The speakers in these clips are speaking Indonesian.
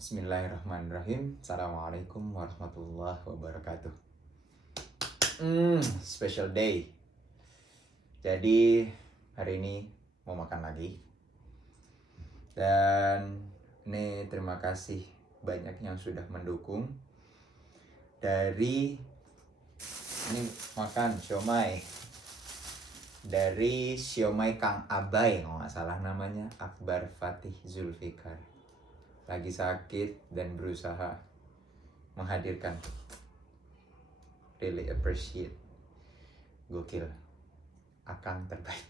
Bismillahirrahmanirrahim. Assalamualaikum warahmatullahi wabarakatuh. Special day. Jadi hari ini mau makan lagi. Dan ini terima kasih banyak yang sudah mendukung. Dari ini makan siomay dari siomay Kang Abai, kalau nggak salah namanya Akbar Fatih Zulfikar. Lagi sakit dan berusaha menghadirkan. Really appreciate. Gokil. Akang terbaik.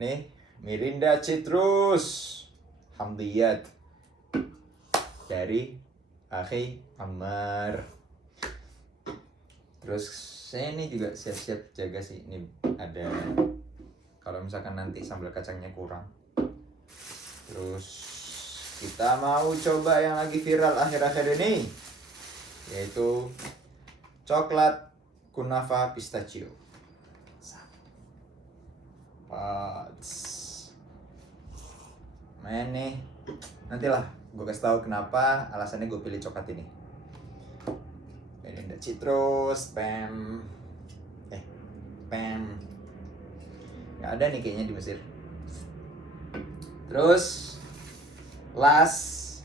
Nih, Mirinda Citrus Hamdiyat dari Akhi Ammar. Terus saya ini juga siap-siap jaga sih. Ini ada, kalau misalkan nanti sambal kacangnya kurang. Terus kita mau coba yang lagi viral akhir-akhir ini, yaitu coklat kunafa pistachio. Main nih, nantilah gue kasih tahu kenapa alasannya gue pilih coklat ini. Mirinda Citrus, pam, nggak ada nih kayaknya di Mesir. Terus last,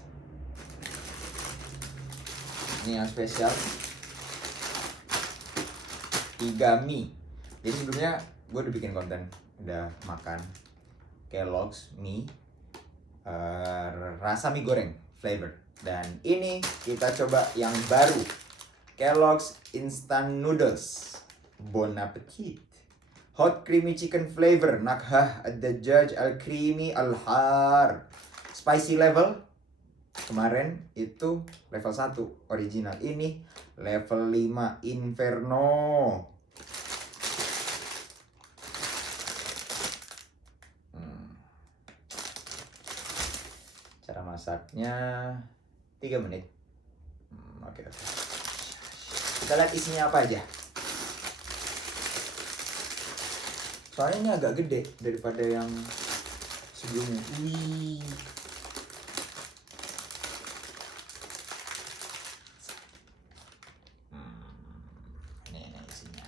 ini yang spesial, 3 mie. Jadi sebelumnya gue udah bikin konten, udah makan Kellogg's mie, rasa mie goreng flavor. Dan ini kita coba yang baru, Kellogg's Instant Noodles. Bon appetit. Hot creamy chicken flavor, nakhah ad-dajjaj al-creamy al-har. Spicy level kemarin itu level 1 original, ini level 5 Inferno. Cara masaknya 3 menit. Oke. Kita lihat isinya apa aja. Soalnya ini agak gede daripada yang sebelumnya. Wih. Ini isinya.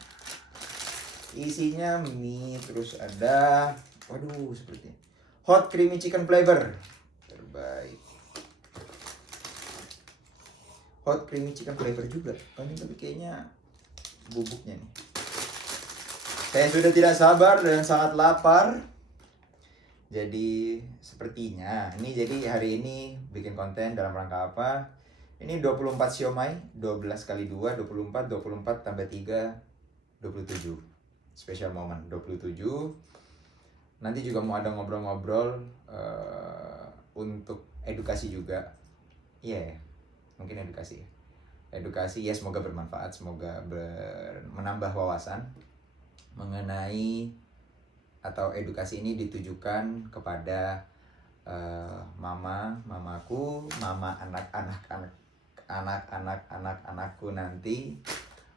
Isinya mie, terus ada, waduh, seperti ini. Hot creamy chicken flavor. Terbaik. Hot creamy chicken flavor juga. Ini tapi kayaknya bubuknya nih. Saya sudah tidak sabar dan sangat lapar. Jadi sepertinya ini, jadi hari ini bikin konten dalam rangka apa? Ini 24 siomay, 12 kali 2, 24 tambah 3, 27. Special moment 27. Nanti juga mau ada ngobrol-ngobrol untuk edukasi juga. Iya, mungkin edukasi. Edukasi ya, semoga bermanfaat, semoga menambah wawasan mengenai, atau edukasi ini ditujukan kepada mamaku, mama anak-anakku nanti,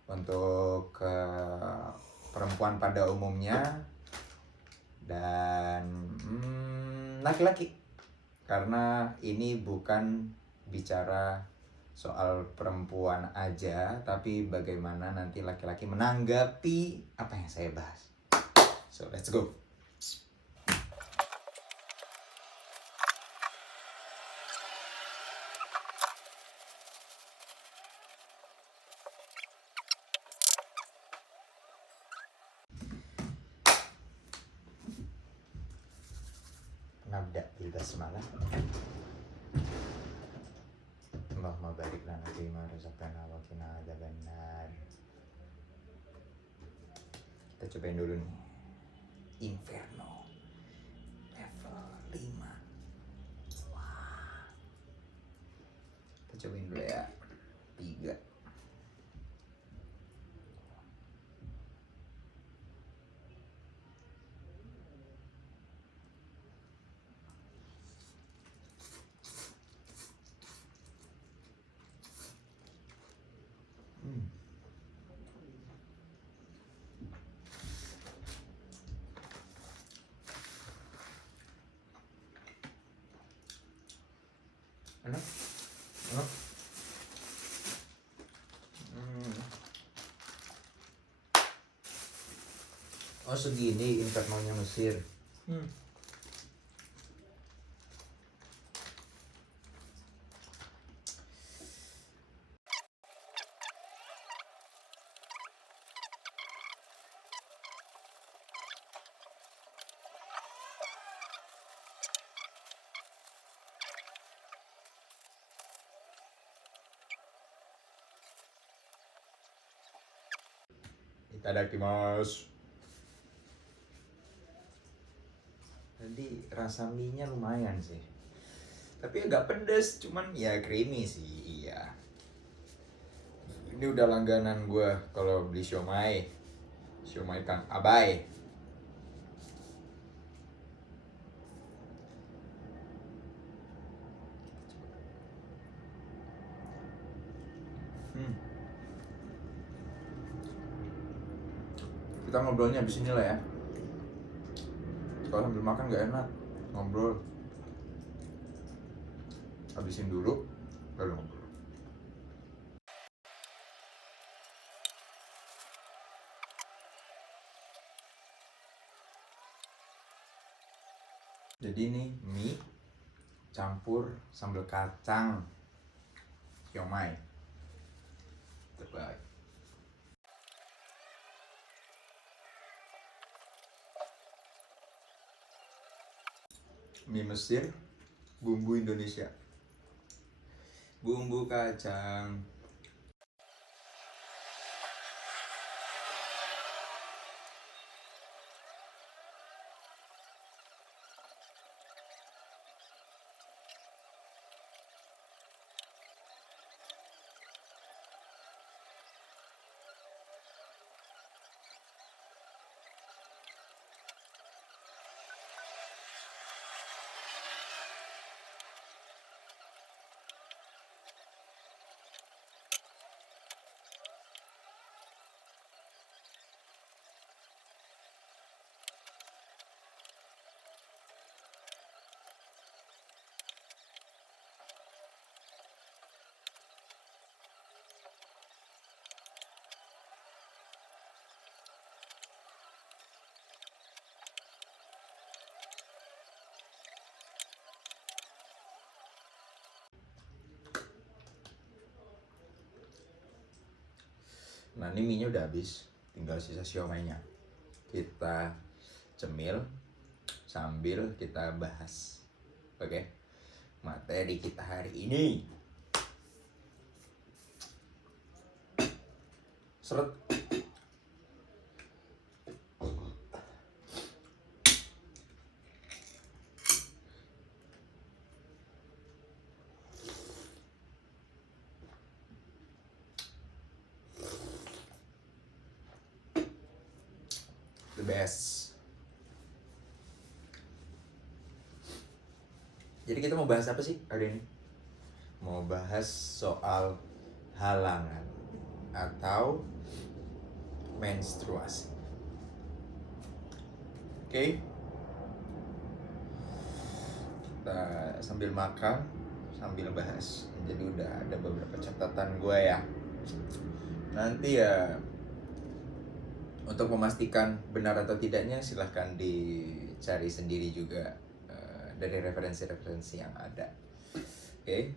untuk perempuan pada umumnya dan laki-laki, karena ini bukan bicara soal perempuan aja, tapi bagaimana nanti laki-laki menanggapi apa yang saya bahas. So let's go. Nabda bil basmalah. Allahumma barik lana fima razaqtana wa qina adzabannar. Kita cobain dulu nih. Inferno level 5. Wah. Kita cobain dulu ya. 3. Enak. Enak. Oh segini internalnya Mesir. Itadakimasu. Tadi rasa mie-nya lumayan sih. Tapi agak pedes, cuman ya creamy sih, iya. Ini udah langganan gue kalau beli siomay. Siomay Kang Abai. Kita ngobrolnya habis ini lah ya. Kalau sambil makan gak enak ngobrol. Habisin dulu baru ngobrol. Jadi ini mie campur sambal kacang siomay. Terbaik. Mie Mesir, bumbu Indonesia. Bumbu kacang. Nah ini mie-nya udah habis, tinggal sisa siomaynya. Kita cemil sambil kita bahas. Oke, materi kita hari ini. Seret. The best. Jadi kita mau bahas apa sih hari ini? Mau bahas soal halangan atau menstruasi. Oke? Kita sambil makan, sambil bahas. Jadi udah ada beberapa catatan gue ya. Nanti ya untuk memastikan benar atau tidaknya silahkan dicari sendiri juga dari referensi-referensi yang ada. Oke.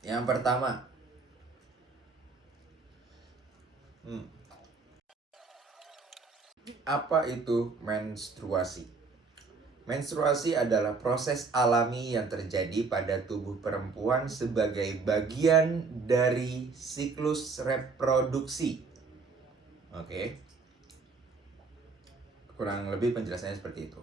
Yang pertama, apa itu menstruasi? Menstruasi adalah proses alami yang terjadi pada tubuh perempuan sebagai bagian dari siklus reproduksi. Oke. Kurang lebih penjelasannya seperti itu.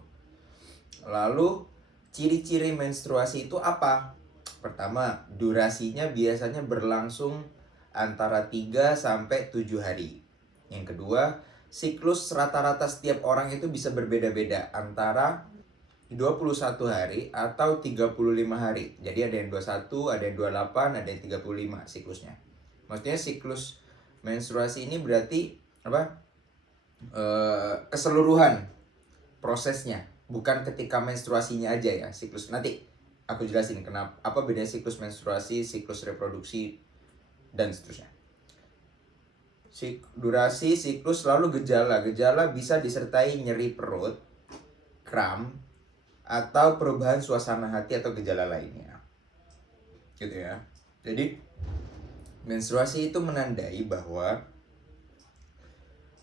Lalu, ciri-ciri menstruasi itu apa? Pertama, durasinya biasanya berlangsung antara 3 sampai 7 hari. Yang kedua, siklus rata-rata setiap orang itu bisa berbeda-beda antara 21 hari atau 35 hari. Jadi ada yang 21, ada yang 28, ada yang 35 siklusnya. Maksudnya siklus menstruasi ini berarti apa? Keseluruhan prosesnya. bukan ketika menstruasinya aja ya, siklus. Nanti aku jelasin kenapa, apa bedanya siklus menstruasi, siklus reproduksi, dan seterusnya. Durasi siklus lalu gejala. Gejala bisa disertai nyeri perut, kram, atau perubahan suasana hati atau gejala lainnya. Gitu ya. Jadi menstruasi itu menandai bahwa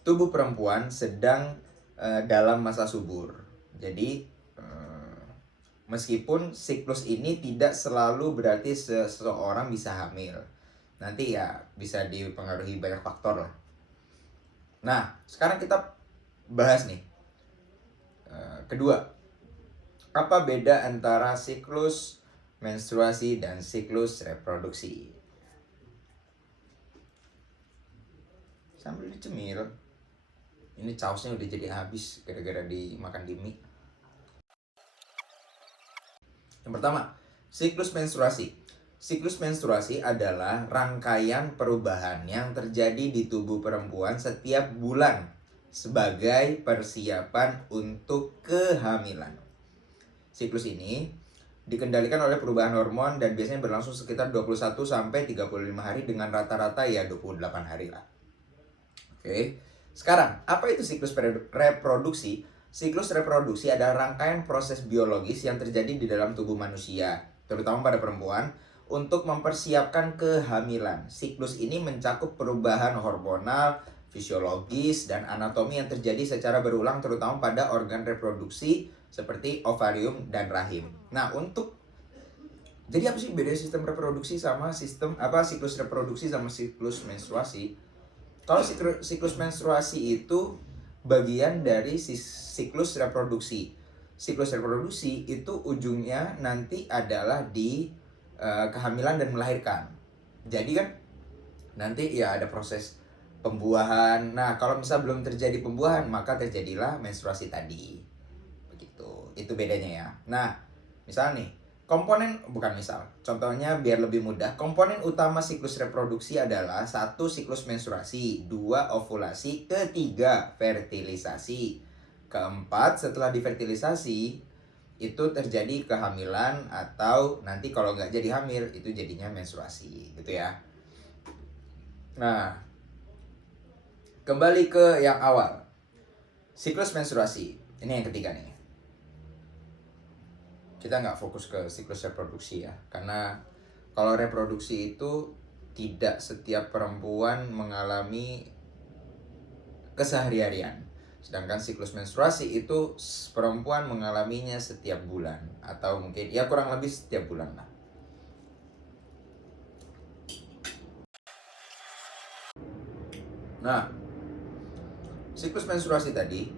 tubuh perempuan sedang dalam masa subur. Jadi meskipun siklus ini tidak selalu berarti seseorang bisa hamil. Nanti ya bisa dipengaruhi banyak faktor lah. Nah, sekarang kita bahas nih. Kedua, apa beda antara siklus menstruasi dan siklus reproduksi? Sambil dicemil. Ini sausnya udah jadi habis gara-gara dimakan di mie. Yang pertama, siklus menstruasi. Siklus menstruasi adalah rangkaian perubahan yang terjadi di tubuh perempuan setiap bulan sebagai persiapan untuk kehamilan. Siklus ini dikendalikan oleh perubahan hormon dan biasanya berlangsung sekitar 21 sampai 35 hari dengan rata-rata ya 28 hari lah. Oke. Sekarang, apa itu siklus reproduksi? Siklus reproduksi adalah rangkaian proses biologis yang terjadi di dalam tubuh manusia, terutama pada perempuan, untuk mempersiapkan kehamilan. Siklus ini mencakup perubahan hormonal, fisiologis, dan anatomi yang terjadi secara berulang terutama pada organ reproduksi seperti ovarium dan rahim. Nah, jadi apa sih beda sistem reproduksi sama siklus reproduksi sama siklus menstruasi? Kalau siklus menstruasi itu bagian dari siklus reproduksi. Siklus reproduksi itu ujungnya nanti adalah di kehamilan dan melahirkan. Jadi kan nanti ya ada proses pembuahan. Nah, kalau misal belum terjadi pembuahan, maka terjadilah menstruasi tadi. Begitu. Itu bedanya ya. Nah, misal nih, contohnya biar lebih mudah, komponen utama siklus reproduksi adalah 1. Siklus menstruasi, 2. Ovulasi, 3. Fertilisasi, 4. Setelah difertilisasi itu terjadi kehamilan atau nanti kalau nggak jadi hamil itu jadinya menstruasi gitu ya. Nah, kembali ke yang awal, siklus menstruasi ini yang ketiga nih. Kita nggak fokus ke siklus reproduksi ya, karena kalau reproduksi itu tidak setiap perempuan mengalami kesehari-harian, sedangkan siklus menstruasi itu perempuan mengalaminya setiap bulan atau mungkin ya kurang lebih setiap bulan lah. Nah, siklus menstruasi tadi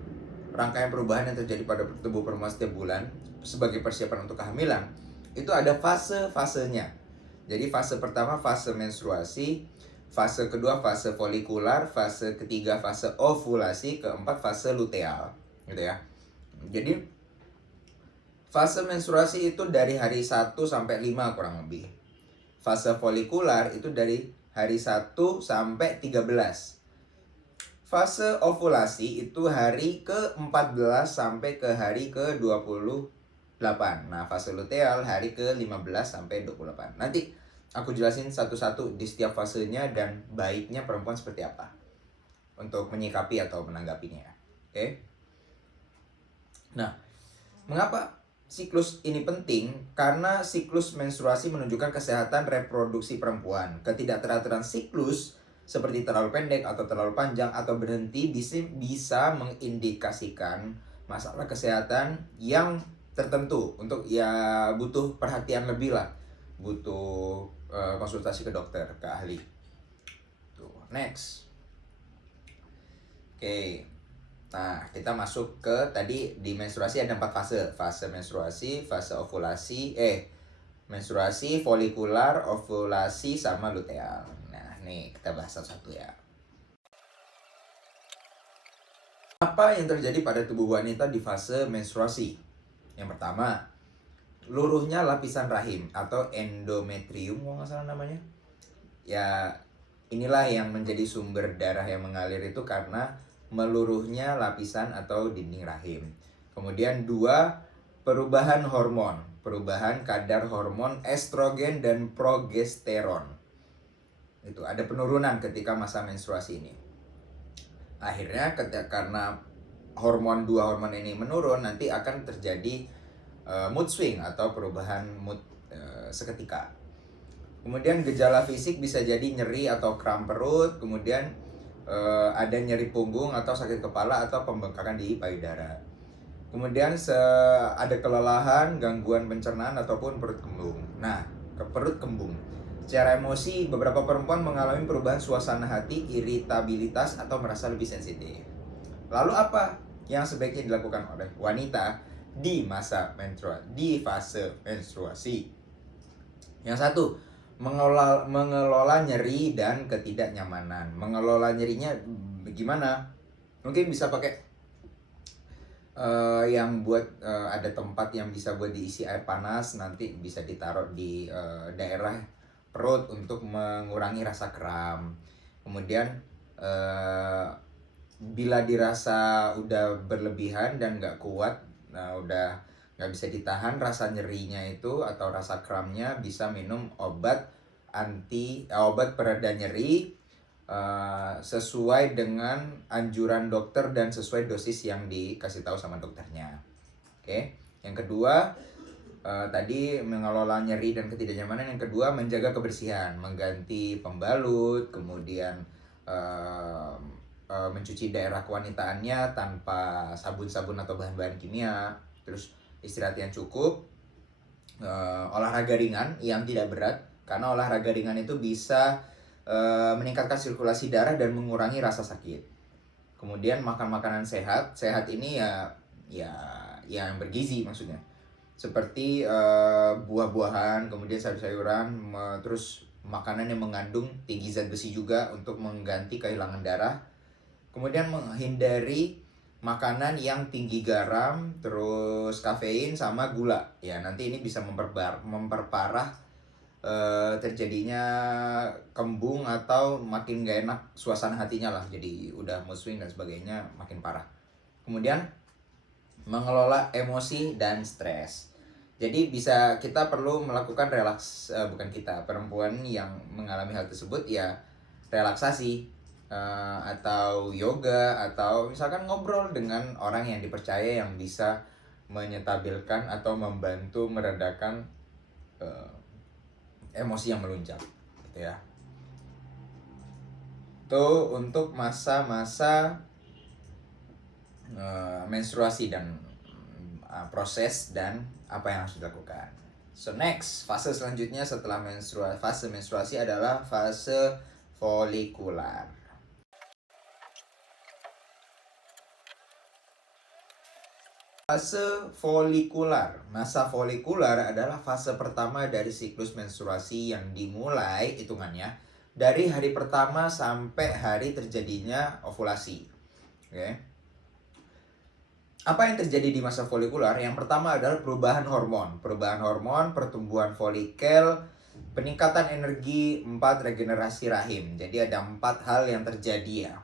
rangkaian perubahan yang terjadi pada tubuh perempuan setiap bulan sebagai persiapan untuk kehamilan, itu ada fase-fasenya. Jadi fase pertama fase menstruasi, fase kedua fase folikular, fase ketiga fase ovulasi, keempat fase luteal, gitu ya. Jadi fase menstruasi itu dari hari 1 sampai 5 kurang lebih. Fase folikular itu dari hari 1 sampai 13. Fase ovulasi itu hari ke-14 sampai ke hari ke-28. Nah, fase luteal hari ke-15 sampai 28. Nanti aku jelasin satu-satu di setiap fasenya dan baiknya perempuan seperti apa untuk menyikapi atau menanggapinya. Oke? Nah, mengapa siklus ini penting? Karena siklus menstruasi menunjukkan kesehatan reproduksi perempuan. Ketidakteraturan siklus seperti terlalu pendek atau terlalu panjang atau berhenti bisa mengindikasikan masalah kesehatan yang tertentu untuk ya butuh perhatian lebih lah, butuh konsultasi ke dokter, ke ahli. Tuh, next. Oke. Nah, kita masuk ke tadi di menstruasi ada 4 fase. Fase menstruasi, fase ovulasi, menstruasi, folikular, ovulasi, sama luteal. Nah, nih kita bahas satu-satu ya. Apa yang terjadi pada tubuh wanita di fase menstruasi? Yang pertama, luruhnya lapisan rahim atau endometrium kalau nggak salah namanya. Ya, inilah yang menjadi sumber darah yang mengalir itu karena meluruhnya lapisan atau dinding rahim. Kemudian 2, perubahan hormon, perubahan kadar hormon estrogen dan progesteron. Itu ada penurunan ketika masa menstruasi ini. Akhirnya karena dua hormon ini menurun, nanti akan terjadi mood swing atau perubahan mood seketika. Kemudian gejala fisik bisa jadi nyeri atau kram perut, kemudian ada nyeri punggung atau sakit kepala atau pembengkakan di payudara. Kemudian ada kelelahan, gangguan pencernaan ataupun perut kembung. Nah, perut kembung. Secara emosi, beberapa perempuan mengalami perubahan suasana hati, iritabilitas, atau merasa lebih sensitif. Lalu apa yang sebaiknya dilakukan oleh wanita di di fase menstruasi? Yang satu, mengelola nyeri dan ketidaknyamanan. Mengelola nyerinya gimana? Mungkin bisa pakai yang buat ada tempat yang bisa buat diisi air panas, nanti bisa ditaruh di daerah perut untuk mengurangi rasa kram. Kemudian bila dirasa udah berlebihan dan nggak kuat, udah nggak bisa ditahan rasa nyerinya itu atau rasa kramnya, bisa minum obat pereda nyeri sesuai dengan anjuran dokter dan sesuai dosis yang dikasih tahu sama dokternya. Oke. Yang kedua, tadi mengelola nyeri dan ketidaknyamanan. Yang kedua, menjaga kebersihan, mengganti pembalut, kemudian mencuci daerah kewanitaannya tanpa sabun-sabun atau bahan-bahan kimia. Terus istirahat yang cukup, olahraga ringan yang tidak berat, karena olahraga ringan itu bisa meningkatkan sirkulasi darah dan mengurangi rasa sakit. Kemudian makan makanan sehat. Sehat ini ya yang bergizi maksudnya. Seperti buah-buahan, kemudian sayur-sayuran, terus makanan yang mengandung tinggi zat besi juga untuk mengganti kehilangan darah. Kemudian menghindari makanan yang tinggi garam, terus kafein sama gula. Ya, nanti ini bisa memperparah terjadinya kembung atau makin gak enak suasana hatinya lah, jadi udah mood swing dan sebagainya, makin parah. Kemudian mengelola emosi dan stres. Jadi kita perlu melakukan perempuan yang mengalami hal tersebut ya relaksasi, atau yoga, atau misalkan ngobrol dengan orang yang dipercaya yang bisa menyetabilkan atau membantu meredakan emosi yang melunjak, gitu ya. Itu untuk masa-masa menstruasi dan proses dan apa yang harus dilakukan. So next, fase selanjutnya setelah fase menstruasi adalah fase folikular. Fase folikular. Masa folikular adalah fase pertama dari siklus menstruasi yang dimulai hitungannya dari hari pertama sampai hari terjadinya ovulasi. Oke. Apa yang terjadi di masa folikular? Yang pertama adalah perubahan hormon. Perubahan hormon, pertumbuhan folikel, peningkatan energi, 4 regenerasi rahim. Jadi ada 4 hal yang terjadi ya.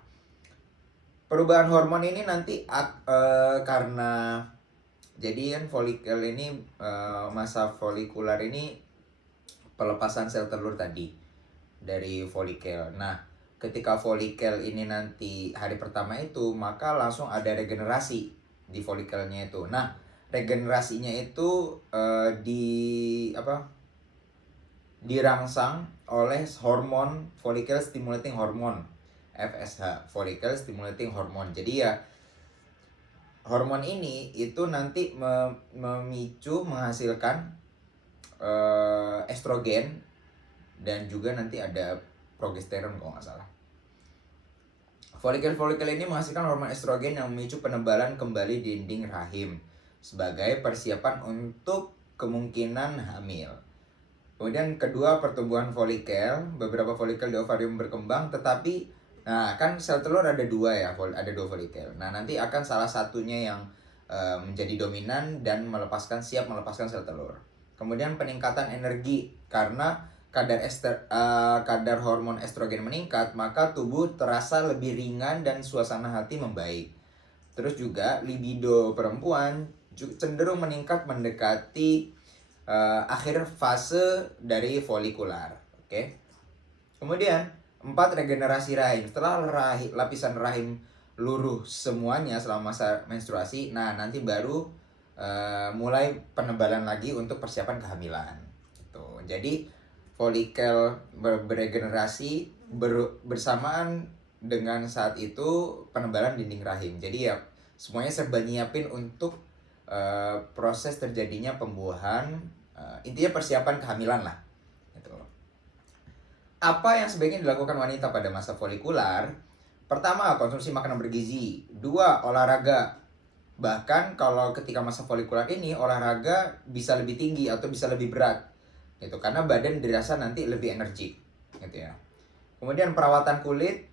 Perubahan hormon ini nanti karena jadi kan folikel ini masa folikular ini pelepasan sel telur tadi dari folikel. Nah, ketika folikel ini nanti hari pertama itu, maka langsung ada regenerasi di folikelnya itu. Nah, regenerasinya itu dirangsang oleh hormon follicle stimulating hormone, FSH, follicle stimulating hormone. Jadi ya hormon ini itu nanti menghasilkan estrogen dan juga nanti ada progesteron kalau nggak salah. Folikel ini menghasilkan hormon estrogen yang memicu penebalan kembali dinding rahim sebagai persiapan untuk kemungkinan hamil. Kemudian kedua, pertumbuhan folikel. Beberapa folikel di ovarium berkembang, tetapi kan sel telur ada 2 ya, ada 2 folikel. Nah, nanti akan salah satunya yang menjadi dominan dan siap melepaskan sel telur. Kemudian peningkatan energi, karena kadar hormon estrogen meningkat, maka tubuh terasa lebih ringan dan suasana hati membaik. Terus juga libido perempuan cenderung meningkat mendekati akhir fase dari folikular. Oke. Kemudian 4, regenerasi rahim. Setelah lapisan rahim luruh semuanya selama masa menstruasi, nah nanti baru mulai penebalan lagi untuk persiapan kehamilan. Tuh. Jadi folikel beregenerasi bersamaan dengan saat itu penebalan dinding rahim. Jadi ya semuanya serba nyiapin untuk proses terjadinya pembuahan, intinya persiapan kehamilan lah. Gitu. Apa yang sebaiknya dilakukan wanita pada masa folikular? Pertama, konsumsi makanan bergizi. 2, olahraga. Bahkan kalau ketika masa folikular ini olahraga bisa lebih tinggi atau bisa lebih berat. Gitu, karena badan dirasa nanti lebih energik, gitu ya. Kemudian perawatan kulit,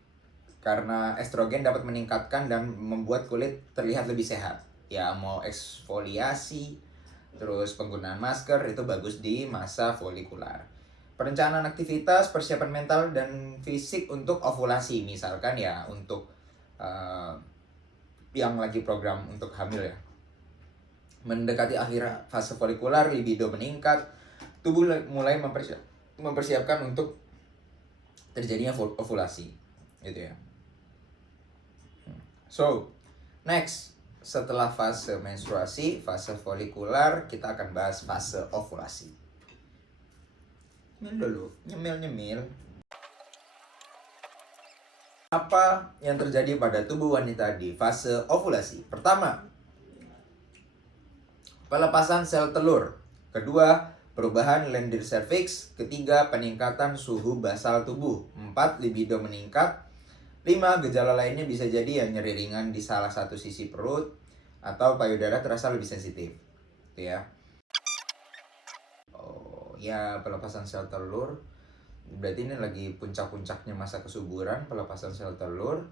karena estrogen dapat meningkatkan dan membuat kulit terlihat lebih sehat. Ya, mau eksfoliasi, terus penggunaan masker itu bagus di masa folikular. Perencanaan aktivitas, persiapan mental dan fisik untuk ovulasi, misalkan ya untuk yang lagi program untuk hamil ya. Mendekati akhir fase folikular, libido meningkat, tubuh mulai mempersiapkan untuk terjadinya ovulasi, gitu ya. So, next, setelah fase menstruasi, fase folikular, kita akan bahas fase ovulasi. Nyemil. Apa yang terjadi pada tubuh wanita di fase ovulasi? Pertama, pelepasan sel telur. Kedua, perubahan lendir cervix. Ketiga, peningkatan suhu basal tubuh. 4, libido meningkat. 5, gejala lainnya bisa jadi yang nyeri ringan di salah satu sisi perut atau payudara terasa lebih sensitif. Itu ya. Oh, ya pelepasan sel telur. Berarti ini lagi puncak-puncaknya masa kesuburan, pelepasan sel telur.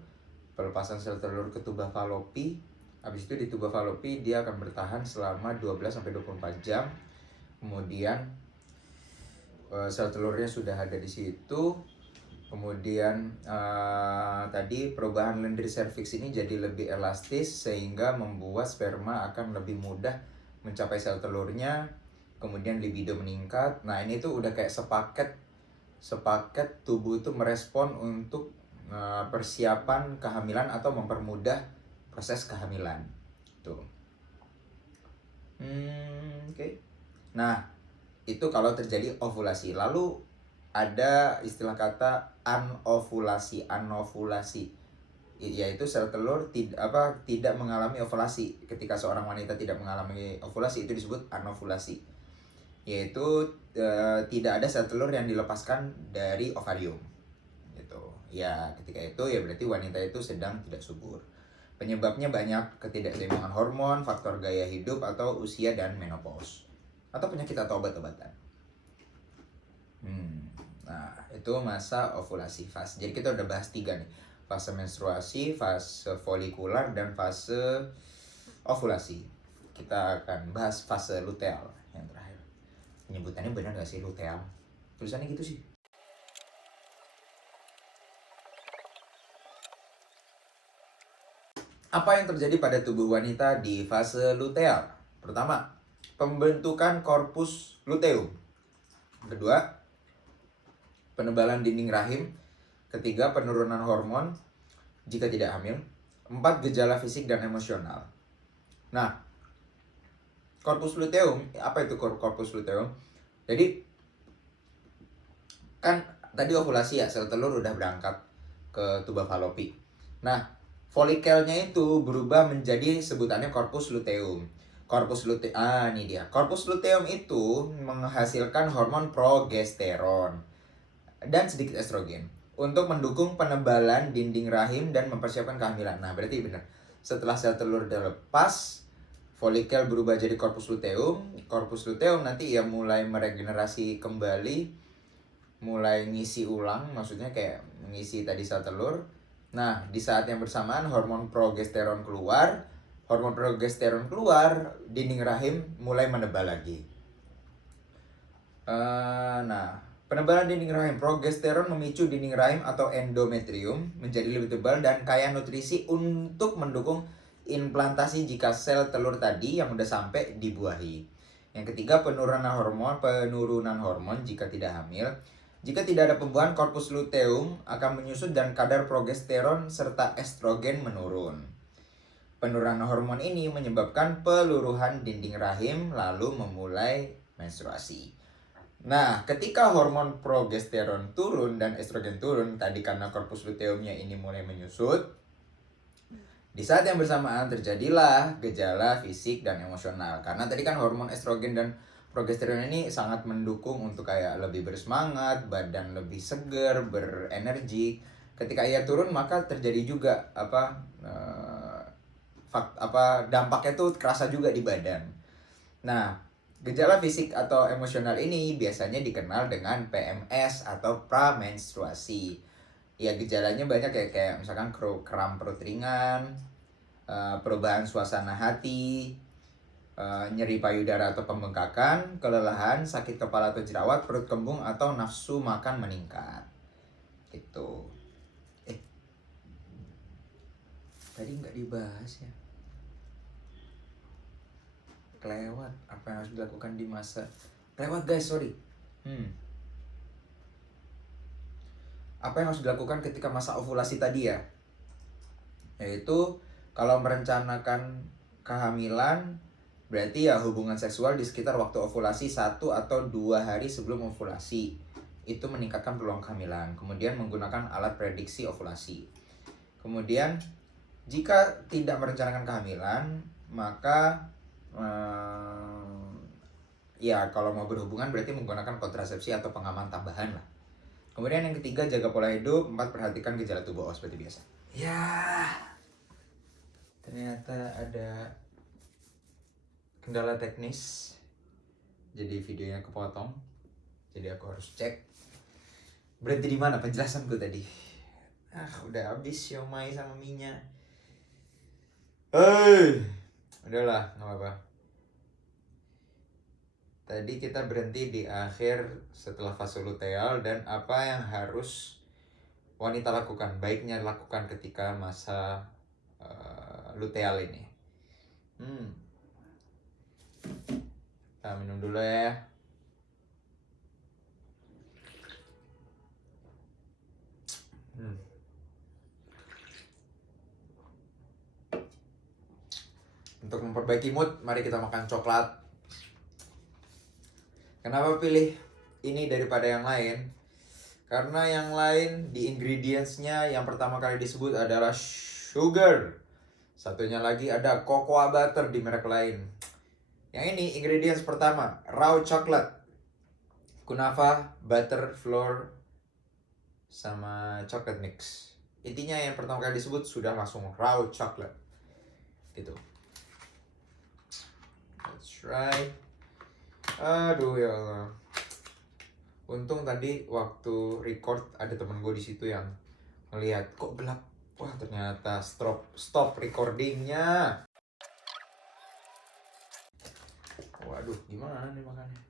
Pelepasan sel telur ke tuba falopi. Habis itu di tuba falopi dia akan bertahan selama 12-24 jam. Kemudian sel telurnya sudah ada di situ. Kemudian tadi perubahan lendir cervix ini jadi lebih elastis sehingga membuat sperma akan lebih mudah mencapai sel telurnya. Kemudian libido meningkat. Nah, ini tuh udah kayak sepaket tubuh itu merespon untuk persiapan kehamilan atau mempermudah proses kehamilan. Tuh. Oke. Nah, itu kalau terjadi ovulasi. Lalu ada istilah kata anovulasi, yaitu sel telur tidak mengalami ovulasi. Ketika seorang wanita tidak mengalami ovulasi itu disebut anovulasi, yaitu tidak ada sel telur yang dilepaskan dari ovarium gitu. Ya, ketika itu ya berarti wanita itu sedang tidak subur. Penyebabnya banyak, ketidakseimbangan hormon, faktor gaya hidup atau usia dan menopause, atau penyakit atau obat-obatan. Nah, itu masa ovulasi fase. Jadi kita udah bahas 3 nih. Fase menstruasi, fase folikular, dan fase ovulasi. Kita akan bahas fase luteal yang terakhir. Penyebutannya benar gak sih luteal? Tulisannya gitu sih. Apa yang terjadi pada tubuh wanita di fase luteal? Pertama, pembentukan korpus luteum. Kedua, penebalan dinding rahim. Ketiga, penurunan hormon jika tidak hamil. 4, gejala fisik dan emosional. Nah, korpus luteum, apa itu korpus luteum? Jadi, kan tadi ovulasi ya, sel telur udah berangkat ke tuba falopi. Nah, folikelnya itu berubah menjadi sebutannya korpus luteum. Ini dia. Korpus luteum itu menghasilkan hormon progesteron dan sedikit estrogen untuk mendukung penebalan dinding rahim dan mempersiapkan kehamilan. Nah, berarti benar. Setelah sel telur dilepas, folikel berubah jadi korpus luteum. Korpus luteum nanti ya mulai meregenerasi kembali, mulai ngisi ulang, maksudnya kayak mengisi tadi sel telur. Nah, di saat yang bersamaan hormon progesteron keluar. Hormon progesteron keluar, dinding rahim mulai menebal lagi. Nah, penebalan dinding rahim, progesteron memicu dinding rahim atau endometrium menjadi lebih tebal dan kaya nutrisi untuk mendukung implantasi jika sel telur tadi yang udah sampai dibuahi. Yang ketiga, penurunan hormon jika tidak hamil. Jika tidak ada pembuahan, korpus luteum akan menyusut dan kadar progesteron serta estrogen menurun. Penurunan hormon ini menyebabkan peluruhan dinding rahim lalu memulai menstruasi. Nah, ketika hormon progesteron turun dan estrogen turun, tadi karena korpus luteumnya ini mulai menyusut, di saat yang bersamaan terjadilah gejala fisik dan emosional. Karena tadi kan hormon estrogen dan progesteron ini sangat mendukung untuk kayak lebih bersemangat, badan lebih segar, berenergi. Ketika ia turun maka terjadi juga dampaknya tuh kerasa juga di badan. Nah, gejala fisik atau emosional ini biasanya dikenal dengan PMS atau pramenstruasi. Ya, gejalanya banyak kayak misalkan kram perut ringan, perubahan suasana hati, nyeri payudara atau pembengkakan, kelelahan, sakit kepala atau jerawat, perut kembung atau nafsu makan meningkat. Gitu. Tadi nggak dibahas ya. Kelewat apa yang harus dilakukan di masa lewat guys, sorry. Apa yang harus dilakukan ketika masa ovulasi tadi ya? Yaitu kalau merencanakan kehamilan, berarti ya hubungan seksual di sekitar waktu ovulasi 1 atau 2 hari sebelum ovulasi. Itu meningkatkan peluang kehamilan. Kemudian menggunakan alat prediksi ovulasi. Kemudian jika tidak merencanakan kehamilan, maka ya kalau mau berhubungan berarti menggunakan kontrasepsi atau pengaman tambahan lah. Kemudian yang ketiga, jaga pola hidup. 4, perhatikan gejala tubuh seperti biasa. Ya, ternyata ada kendala teknis, jadi videonya kepotong. Jadi aku harus cek berhenti di mana penjelasanku tadi. Udah habis siomay sama minyak. Udahlah, nggak apa-apa. Tadi kita berhenti di akhir setelah fase luteal dan apa yang harus wanita lakukan, baiknya lakukan ketika masa luteal ini. Kita minum dulu ya. Untuk memperbaiki mood, mari kita makan coklat. Kenapa pilih ini daripada yang lain? Karena yang lain di ingredients-nya yang pertama kali disebut adalah sugar. Satunya lagi ada cocoa butter di merek lain. Yang ini ingredients pertama, raw chocolate, kunafa, butter, flour, sama chocolate mix. Intinya yang pertama kali disebut sudah langsung raw chocolate. Gitu. Let's try. Aduh ya Allah. Untung tadi waktu record ada temen gue di situ yang ngelihat kok gelap. Wah, ternyata stop recordingnya. Waduh, gimana nih makannya?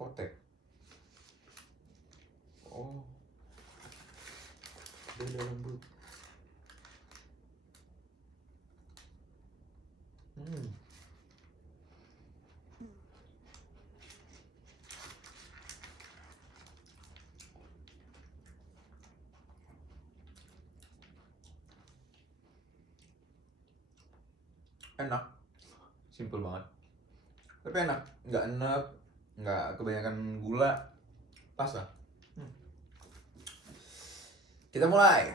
Potek. Oh. Udah lembut. Enak, simple banget, tapi enak, nggak enak, nggak kebanyakan gula, pas lah. Kita mulai.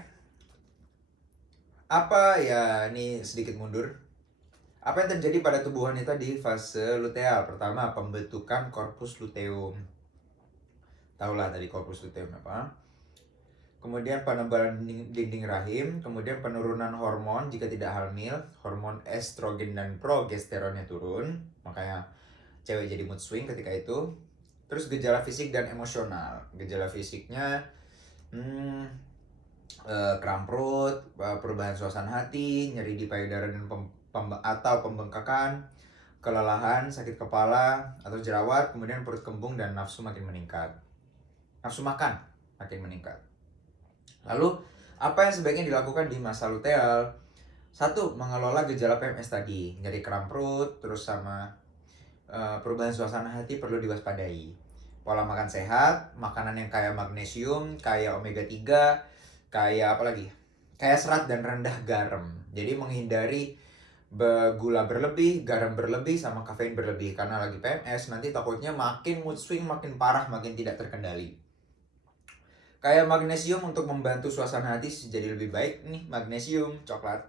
Apa ya, ini sedikit mundur. Apa yang terjadi pada tubuh wanita di fase luteal? Pertama, pembentukan korpus luteum. Tahulah tadi korpus luteum apa. Kemudian penebalan dinding rahim, kemudian penurunan hormon jika tidak hamil, hormon estrogen dan progesteronnya turun, makanya cewek jadi mood swing ketika itu. Terus gejala fisik dan emosional. Gejala fisiknya kram perut, perubahan suasana hati, nyeri di payudara dan atau pembengkakan, kelelahan, sakit kepala atau jerawat, kemudian perut kembung dan nafsu makin meningkat. Nafsu makan makin meningkat. Lalu Apa yang sebaiknya dilakukan di masa luteal? 1. Mengelola gejala PMS tadi, nyeri kram perut, terus sama perubahan suasana hati perlu diwaspadai. Pola makan sehat, makanan yang kaya magnesium, kaya omega 3, kaya apa lagi? Kaya serat dan rendah garam. Jadi menghindari gula berlebih, garam berlebih, sama kafein berlebih. Karena lagi PMS, nanti takutnya makin mood swing, makin parah, makin tidak terkendali. Kayak magnesium untuk membantu suasana hati jadi lebih baik nih, magnesium, coklat.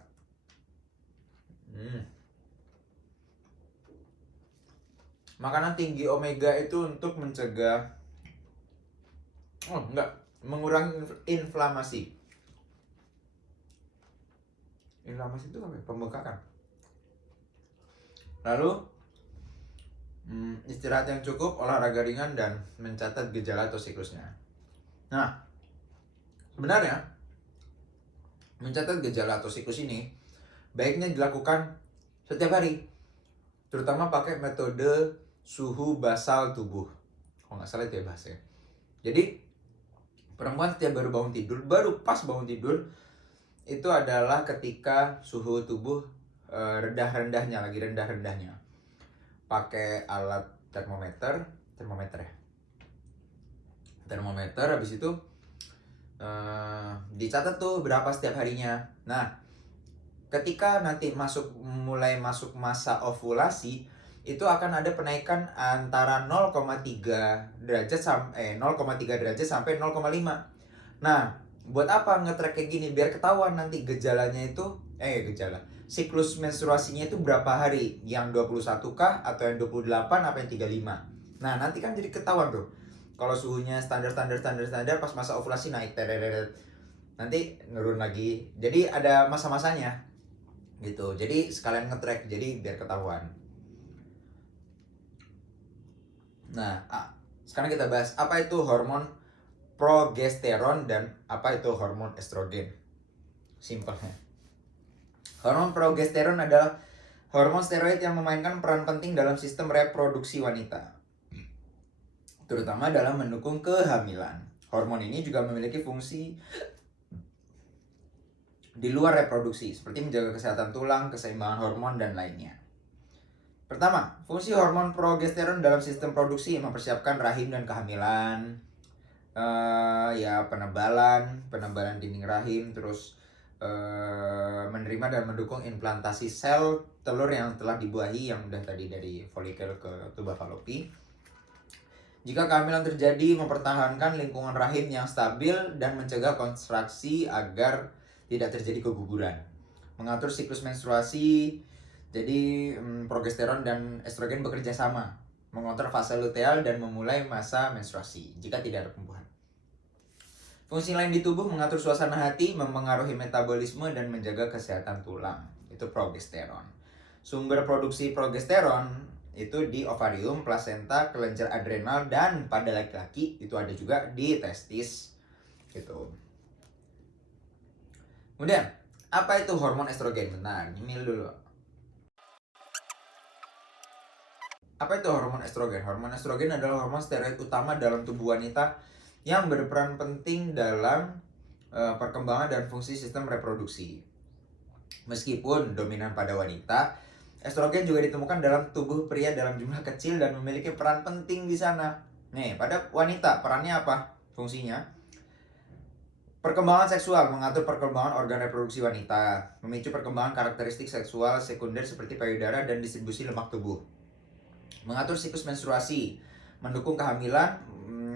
Makanan tinggi omega itu untuk mencegah mengurangi inflamasi. Inflamasi itu apa? Pembengkakan. Lalu istirahat yang cukup, olahraga ringan, dan mencatat gejala atau siklusnya. Nah, sebenarnya mencatat gejala atau siklus ini baiknya dilakukan setiap hari, terutama pakai metode suhu basal tubuh. Kalau nggak salah itu ya bahasanya. Jadi perempuan setiap baru pas bangun tidur itu adalah ketika suhu tubuh rendah-rendahnya, lagi rendah-rendahnya. Pakai alat termometer ya. Termometer, habis itu dicatat tuh berapa setiap harinya. Nah, ketika nanti mulai masuk masa ovulasi, itu akan ada penaikan antara 0,3 derajat sampai 0,5. Nah, buat apa nge-track kayak gini? Biar ketahuan nanti gejalanya itu siklus menstruasinya itu berapa hari? Yang 21 kah? Atau yang 28? Apa yang 35? Nah, nanti kan jadi ketahuan tuh. Kalau suhunya standar, pas masa ovulasi naik, nanti nurun lagi. Jadi ada masa-masanya gitu. Jadi sekalian nge-track, jadi biar ketahuan. Nah, sekarang kita bahas apa itu hormon progesteron dan apa itu hormon estrogen. Simpelnya, hormon progesteron adalah hormon steroid yang memainkan peran penting dalam sistem reproduksi wanita, terutama dalam mendukung kehamilan. Hormon ini juga memiliki fungsi di luar reproduksi, seperti menjaga kesehatan tulang, keseimbangan hormon, dan lainnya. Pertama, fungsi hormon progesteron dalam sistem produksi mempersiapkan rahim dan kehamilan, penebalan dinding rahim, terus menerima dan mendukung implantasi sel telur yang telah dibuahi, yang udah tadi dari folikel ke tuba falopi. Jika kehamilan terjadi, mempertahankan lingkungan rahim yang stabil dan mencegah kontraksi agar tidak terjadi keguguran. Mengatur siklus menstruasi. Jadi progesteron dan estrogen bekerja sama, mengontrol fase luteal dan memulai masa menstruasi jika tidak ada pembuahan. Fungsi lain di tubuh mengatur suasana hati, mempengaruhi metabolisme, dan menjaga kesehatan tulang. Itu progesteron. Sumber produksi progesteron itu di ovarium, plasenta, kelenjar adrenal, dan pada laki-laki itu ada juga di testis gitu. Kemudian, apa itu hormon estrogen? Bentar, nyemil dulu. Apa itu hormon estrogen? Hormon estrogen adalah hormon steroid utama dalam tubuh wanita yang berperan penting dalam perkembangan dan fungsi sistem reproduksi. Meskipun dominan pada wanita, estrogen juga ditemukan dalam tubuh pria dalam jumlah kecil dan memiliki peran penting di sana. Nih, pada wanita perannya apa? Fungsinya perkembangan seksual, mengatur perkembangan organ reproduksi wanita, memicu perkembangan karakteristik seksual sekunder seperti payudara dan distribusi lemak tubuh. Mengatur siklus menstruasi, mendukung kehamilan,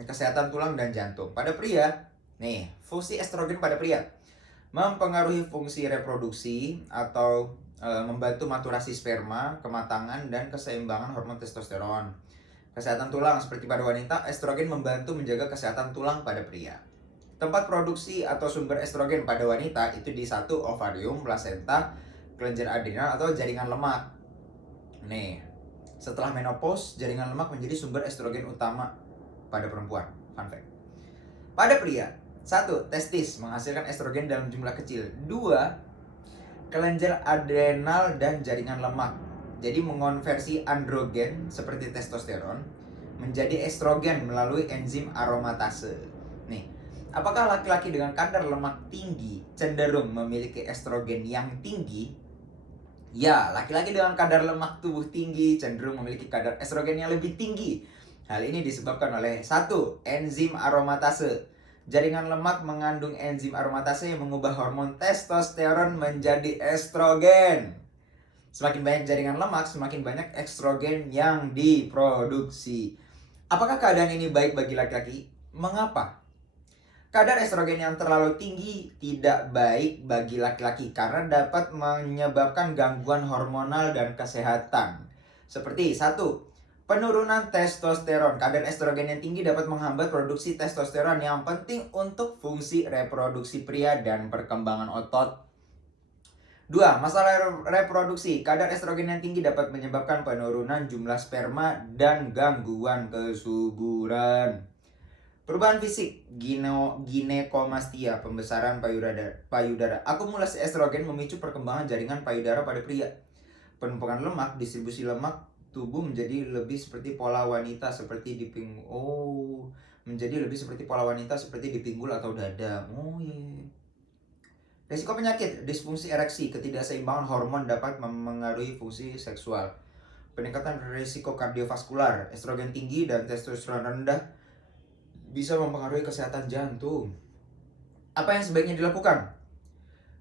kesehatan tulang dan jantung. Pada pria, nih, fungsi estrogen pada pria mempengaruhi fungsi reproduksi atau membantu maturasi sperma, kematangan, dan keseimbangan hormon testosteron. Kesehatan tulang, seperti pada wanita, estrogen membantu menjaga kesehatan tulang pada pria. Tempat produksi atau sumber estrogen pada wanita itu di 1. Ovarium, plasenta, kelenjar adrenal atau jaringan lemak. Nih, setelah menopause, jaringan lemak menjadi sumber estrogen utama pada perempuan. Fun fact. Pada pria, 1. Testis menghasilkan estrogen dalam jumlah kecil. 2. Kelenjar adrenal dan jaringan lemak. Jadi mengonversi androgen seperti testosteron menjadi estrogen melalui enzim aromatase. Nih, Apakah laki-laki dengan kadar lemak tinggi cenderung memiliki estrogen yang tinggi? Ya, laki-laki dengan kadar lemak tubuh tinggi cenderung memiliki kadar estrogen yang lebih tinggi. Hal ini disebabkan oleh satu, enzim aromatase. Jaringan lemak mengandung enzim aromatase yang mengubah hormon testosteron menjadi estrogen. Semakin banyak jaringan lemak, semakin banyak estrogen yang diproduksi. Apakah keadaan ini baik bagi laki-laki? Mengapa? Kadar estrogen yang terlalu tinggi tidak baik bagi laki-laki karena dapat menyebabkan gangguan hormonal dan kesehatan. Seperti satu, penurunan testosteron. Kadar estrogen yang tinggi dapat menghambat produksi testosteron yang penting untuk fungsi reproduksi pria dan perkembangan otot. Dua, masalah reproduksi. Kadar estrogen yang tinggi dapat menyebabkan penurunan jumlah sperma dan gangguan kesuburan. Perubahan fisik, ginekomastia, pembesaran payudara. Akumulasi estrogen memicu perkembangan jaringan payudara pada pria. Penumpukan lemak, distribusi lemak tubuh menjadi lebih seperti pola wanita seperti di menjadi lebih seperti pola wanita seperti di pinggul atau dada. Oh iya. Risiko penyakit, disfungsi ereksi, ketidakseimbangan hormon dapat memengaruhi fungsi seksual. Peningkatan risiko kardiovaskular, estrogen tinggi dan testosteron rendah bisa mempengaruhi kesehatan jantung. Apa yang sebaiknya dilakukan?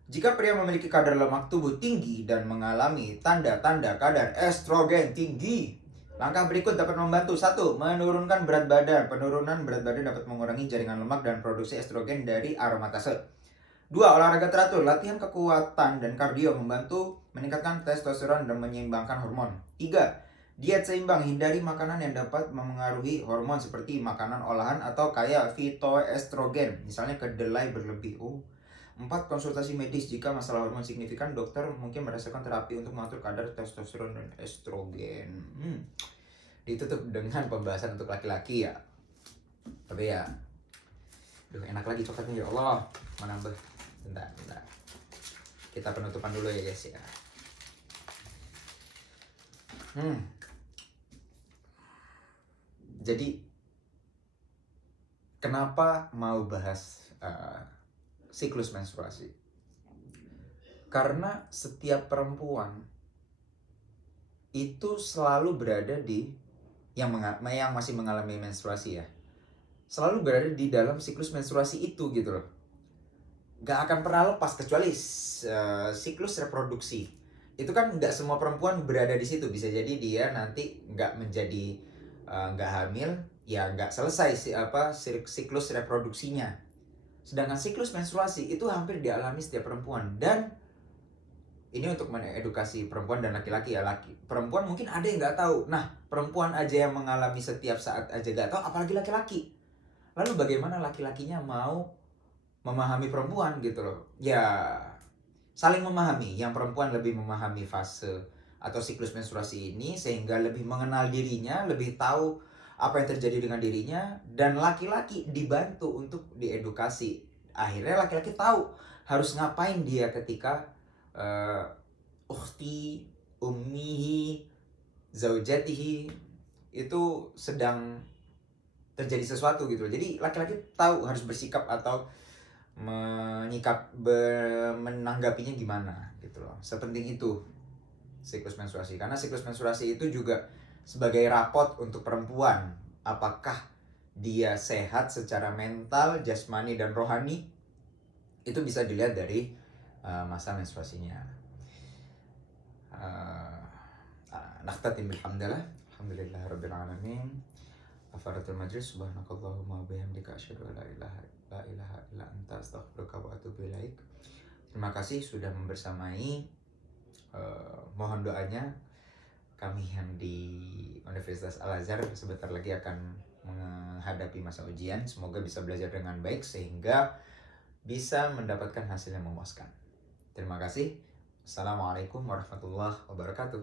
Jika pria memiliki kadar lemak tubuh tinggi dan mengalami tanda-tanda kadar estrogen tinggi, langkah berikut dapat membantu. 1. Menurunkan berat badan. Penurunan berat badan dapat mengurangi jaringan lemak dan produksi estrogen dari aromatase. 2. Olahraga teratur. Latihan kekuatan dan kardio membantu meningkatkan testosteron dan menyeimbangkan hormon. 3. Diet seimbang, hindari makanan yang dapat memengaruhi hormon seperti makanan olahan atau kaya fitoestrogen, misalnya kedelai berlebih. 4. Konsultasi medis. Jika masalah hormon signifikan, dokter mungkin merasakan terapi untuk mengatur kadar testosteron dan estrogen. Ditutup dengan pembahasan untuk laki-laki ya. Tapi ya, enak lagi coklatnya ya Allah, menambah. Bentar. Kita penutupan dulu ya guys ya. Jadi kenapa mau bahas siklus menstruasi? Karena setiap perempuan itu selalu berada di yang masih mengalami menstruasi ya, selalu berada di dalam siklus menstruasi itu gitu loh. Gak akan pernah lepas kecuali siklus reproduksi. Itu kan nggak semua perempuan berada di situ. Bisa jadi dia nanti nggak menjadi nggak hamil, ya nggak selesai siklus reproduksinya. Sedangkan siklus menstruasi itu hampir dialami setiap perempuan. Dan ini untuk mengedukasi perempuan dan laki-laki ya. Perempuan mungkin ada yang nggak tahu. Nah, perempuan aja yang mengalami setiap saat aja nggak tahu, apalagi laki-laki. Lalu bagaimana laki-lakinya mau memahami perempuan gitu loh? Ya saling memahami. Yang perempuan lebih memahami fase atau siklus menstruasi ini sehingga lebih mengenal dirinya, lebih tahu apa yang terjadi dengan dirinya, dan laki-laki dibantu untuk diedukasi. Akhirnya laki-laki tahu harus ngapain dia ketika ukhti, ummihi, zaujatihi itu sedang terjadi sesuatu gitu. Jadi laki-laki tahu harus bersikap atau menanggapinya gimana gitu loh. Sepenting itu siklus menstruasi, karena siklus menstruasi itu juga sebagai rapot untuk perempuan, apakah dia sehat secara mental, jasmani dan rohani. Itu bisa dilihat dari masa menstruasinya. Nakhtatim bilhamdalillah, alhamdulillahirabbil alamin. Afaratul majlis, subhanakallahumma bihamdika asyhadu an la ilaha illa anta astaghfiruka wa atubu ilaik. Terima kasih sudah membersamai. Mohon doanya, kami yang di Universitas Al-Azhar sebentar lagi akan menghadapi masa ujian. Semoga bisa belajar dengan baik sehingga bisa mendapatkan hasil yang memuaskan. Terima kasih. Assalamualaikum warahmatullahi wabarakatuh.